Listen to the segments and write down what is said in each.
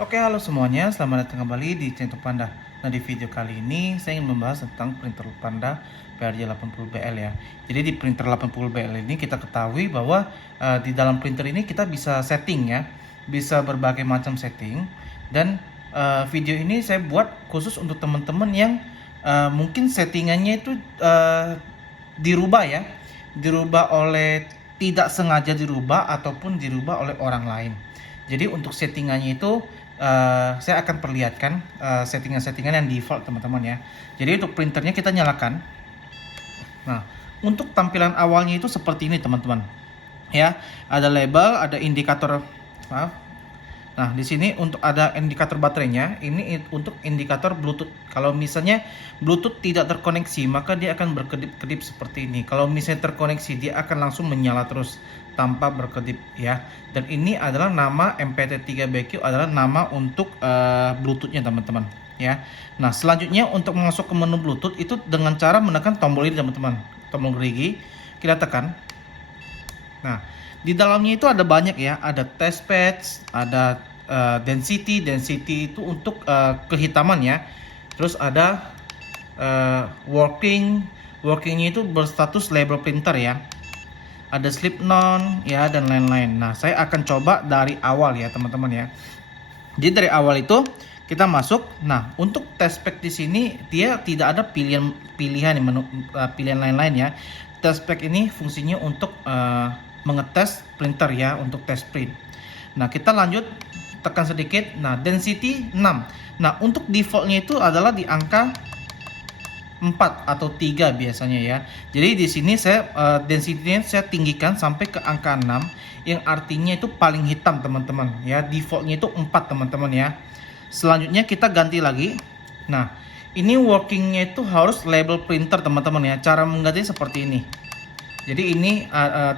Oke, halo semuanya, selamat datang kembali di channel Panda. Nah, di video kali ini saya ingin membahas tentang printer Panda PRJ80BL ya. Jadi di printer 80BL ini kita ketahui bahwa di dalam printer ini kita bisa setting ya, bisa berbagai macam setting. Dan video ini saya buat khusus untuk teman-teman yang mungkin settingannya itu dirubah ya, dirubah oleh tidak sengaja dirubah ataupun dirubah oleh orang lain. Jadi untuk settingannya itu saya akan perlihatkan settingan-settingan yang default teman-teman ya. Jadi untuk printernya kita nyalakan. Nah, untuk tampilan awalnya itu seperti ini teman-teman. Ya, ada label, ada indikator, maaf. Nah, di sini untuk ada indikator baterainya, ini untuk indikator Bluetooth. Kalau misalnya Bluetooth tidak terkoneksi, maka dia akan berkedip-kedip seperti ini. Kalau misalnya terkoneksi, dia akan langsung menyala terus tanpa berkedip ya. Dan ini adalah nama MPT3BQ adalah nama untuk Bluetoothnya teman-teman ya. Nah, selanjutnya untuk masuk ke menu Bluetooth itu dengan cara menekan tombol ini teman-teman. Tombol gerigi, kita tekan. Nah, di dalamnya itu ada banyak ya, ada test patch, ada density itu untuk kehitaman ya. Terus ada workingnya itu berstatus label printer ya. Ada sleep none ya dan lain-lain. Nah, saya akan coba dari awal ya teman-teman ya. Jadi dari awal itu kita masuk. Nah, untuk test pack di sini dia tidak ada pilihan pilihan lain-lain ya. Test pack ini fungsinya untuk mengetes printer ya, untuk test print. Nah, kita lanjut tekan sedikit. Nah, density 6. Nah, untuk defaultnya itu adalah di angka 4 atau 3 biasanya ya. Jadi di sini saya density-nya saya tinggikan sampai ke angka 6 yang artinya itu paling hitam teman-teman ya. Defaultnya itu 4 teman-teman ya. Selanjutnya kita ganti lagi. Nah, ini workingnya itu harus label printer teman-teman ya. Cara mengganti seperti ini. Jadi ini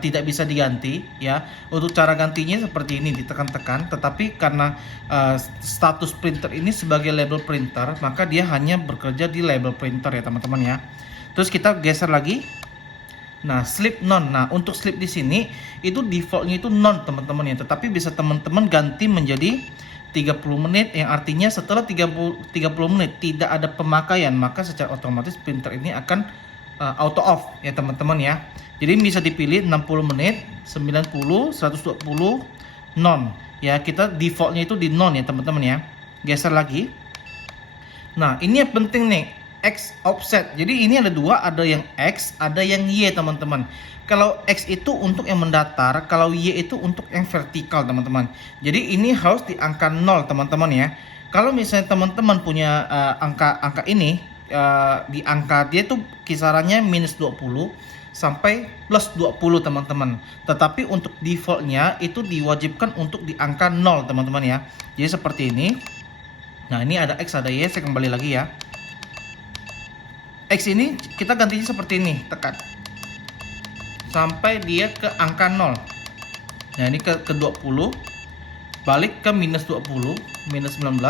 tidak bisa diganti ya. Untuk cara gantinya seperti ini, ditekan-tekan. Tetapi karena status printer ini sebagai label printer, maka dia hanya bekerja di label printer ya teman-teman ya. Terus kita geser lagi. Nah, sleep none. Nah, untuk sleep di sini itu defaultnya itu none teman-teman ya. Tetapi bisa teman-teman ganti menjadi 30 menit, yang artinya setelah 30 menit tidak ada pemakaian, maka secara otomatis printer ini akan auto off ya teman-teman ya. Jadi bisa dipilih 60 menit, 90, 120, non. Ya, kita defaultnya itu di non ya teman-teman ya. Geser lagi. Nah, ini yang penting nih, X offset. Jadi ini ada dua, ada yang X, ada yang Y teman-teman. Kalau X itu untuk yang mendatar, kalau Y itu untuk yang vertikal teman-teman. Jadi ini harus di angka 0 teman-teman ya. Kalau misalnya teman-teman punya angka ini, di angka dia tuh kisarannya minus 20 sampai plus 20 teman-teman. Tetapi untuk defaultnya itu diwajibkan untuk di angka 0 teman-teman ya. Jadi seperti ini. Nah, ini ada X ada Y, saya kembali lagi ya. X ini kita gantinya seperti ini, tekan sampai dia ke angka 0. Nah, ini ke 20, balik ke minus 20, minus 19,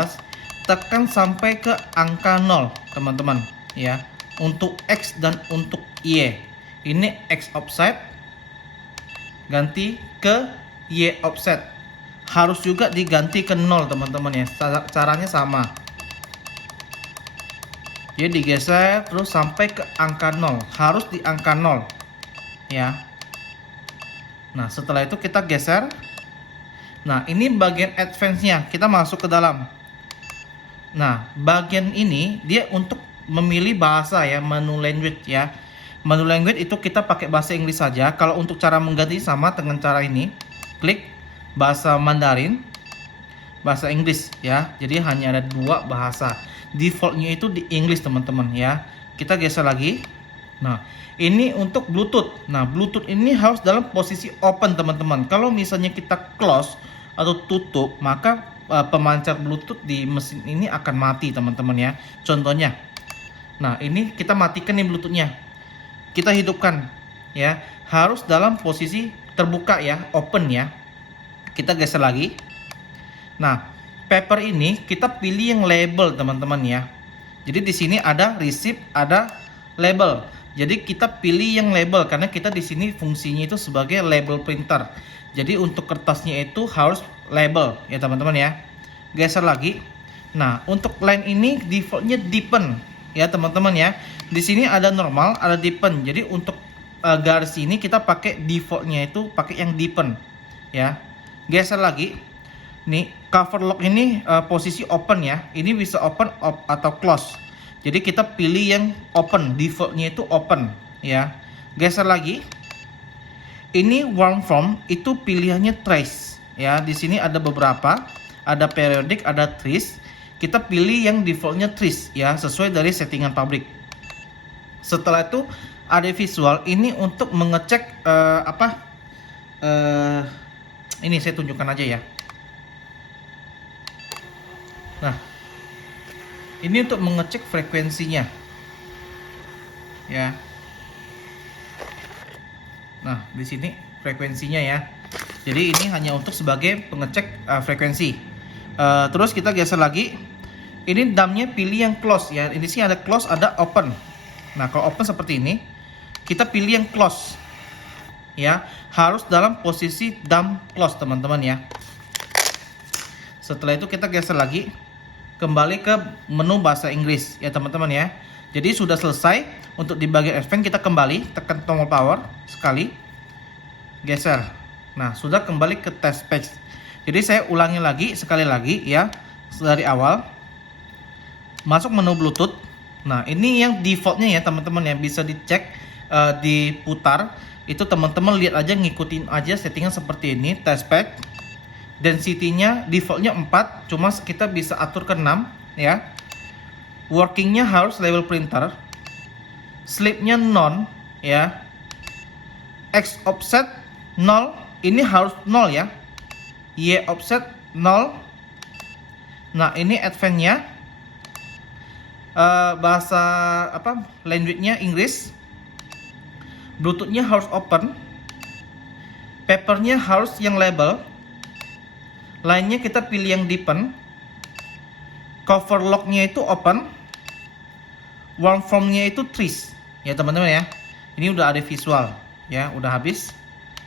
tekan sampai ke angka 0 teman-teman ya. Untuk X dan untuk Y, ini X offset, ganti ke Y offset, harus juga diganti ke 0 teman-teman ya. Caranya sama, jadi digeser terus sampai ke angka 0, harus di angka 0 ya. Nah, setelah itu kita geser. Nah, ini bagian advance-nya, kita masuk ke dalam. Nah, bagian ini dia untuk memilih bahasa ya, menu language ya. Menu language itu kita pakai bahasa Inggris saja. Kalau untuk cara mengganti sama dengan cara ini, klik bahasa Mandarin, bahasa Inggris ya. Jadi hanya ada dua bahasa. Defaultnya itu di English teman-teman ya. Kita geser lagi. Nah, ini untuk Bluetooth. Nah, Bluetooth ini harus dalam posisi open teman-teman. Kalau misalnya kita close atau tutup, maka pemancar Bluetooth di mesin ini akan mati teman-teman ya. Contohnya, nah ini kita matikan nih Bluetoothnya, kita hidupkan ya. Harus dalam posisi terbuka ya, open ya. Kita geser lagi. Nah, paper ini kita pilih yang label teman-teman ya. Jadi di sini ada receipt, ada label. Jadi kita pilih yang label karena kita di sini fungsinya itu sebagai label printer. Jadi untuk kertasnya itu harus label ya teman-teman ya. geser lagi. Nah, untuk line ini defaultnya deepen ya teman-teman ya. Di sini ada normal, ada deepen. Jadi untuk garis ini kita pakai defaultnya itu pakai yang deepen ya. Geser lagi. Nih, cover lock ini posisi open ya. Ini bisa open atau close. Jadi kita pilih yang open, defaultnya itu open ya. Geser lagi. Ini warm from itu pilihannya trace ya. Di sini ada beberapa, ada periodic, ada trace. Kita pilih yang defaultnya trace ya, sesuai dari settingan pabrik. Setelah itu ada visual ini untuk mengecek ini saya tunjukkan aja ya. Nah, ini untuk mengecek frekuensinya ya. Nah, di sini frekuensinya ya. Jadi ini hanya untuk sebagai pengecek frekuensi. Terus kita geser lagi. Ini dumnya pilih yang close ya. Di sini ada close, ada open. Nah, kalau open seperti ini, kita pilih yang close. Ya, harus dalam posisi dump close, teman-teman ya. Setelah itu kita geser lagi, kembali ke menu bahasa Inggris ya, teman-teman ya. Jadi sudah selesai. Untuk di bagian advance kita kembali, tekan tombol power sekali, geser. Nah, sudah kembali ke test page. Jadi saya ulangi lagi sekali lagi ya, dari awal. Masuk menu Bluetooth. Nah, ini yang defaultnya ya teman-teman ya, bisa dicek, diputar. Itu teman-teman lihat aja, ngikutin aja settingan seperti ini. Test page, density-nya defaultnya 4, cuma kita bisa atur ke 6 ya. Workingnya harus level printer. Sleep-nya non ya. X offset 0, ini harus 0 ya. Y offset 0. Nah, ini advance-nya bahasa language-nya Inggris. Bluetooth-nya harus open. Paper-nya harus yang label. Line-nya kita pilih yang deepen. Cover lock-nya itu open. Warm from-nya itu trace ya teman-teman ya. Ini udah ada visual ya, udah habis.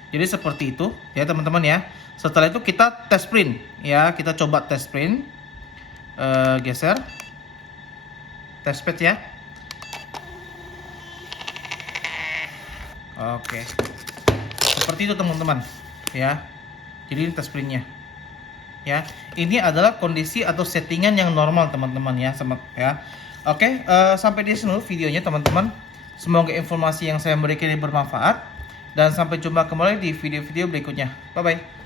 Jadi seperti itu ya teman-teman ya. Setelah itu kita test print ya, kita coba test print. Geser test page ya. Oke, seperti itu teman-teman ya. Jadi ini test printnya ya. Ini adalah kondisi atau settingan yang normal teman-teman ya, ya. Oke, sampai di sini videonya teman-teman. Semoga informasi yang saya berikan ini bermanfaat, dan sampai jumpa kembali di video-video berikutnya. Bye bye.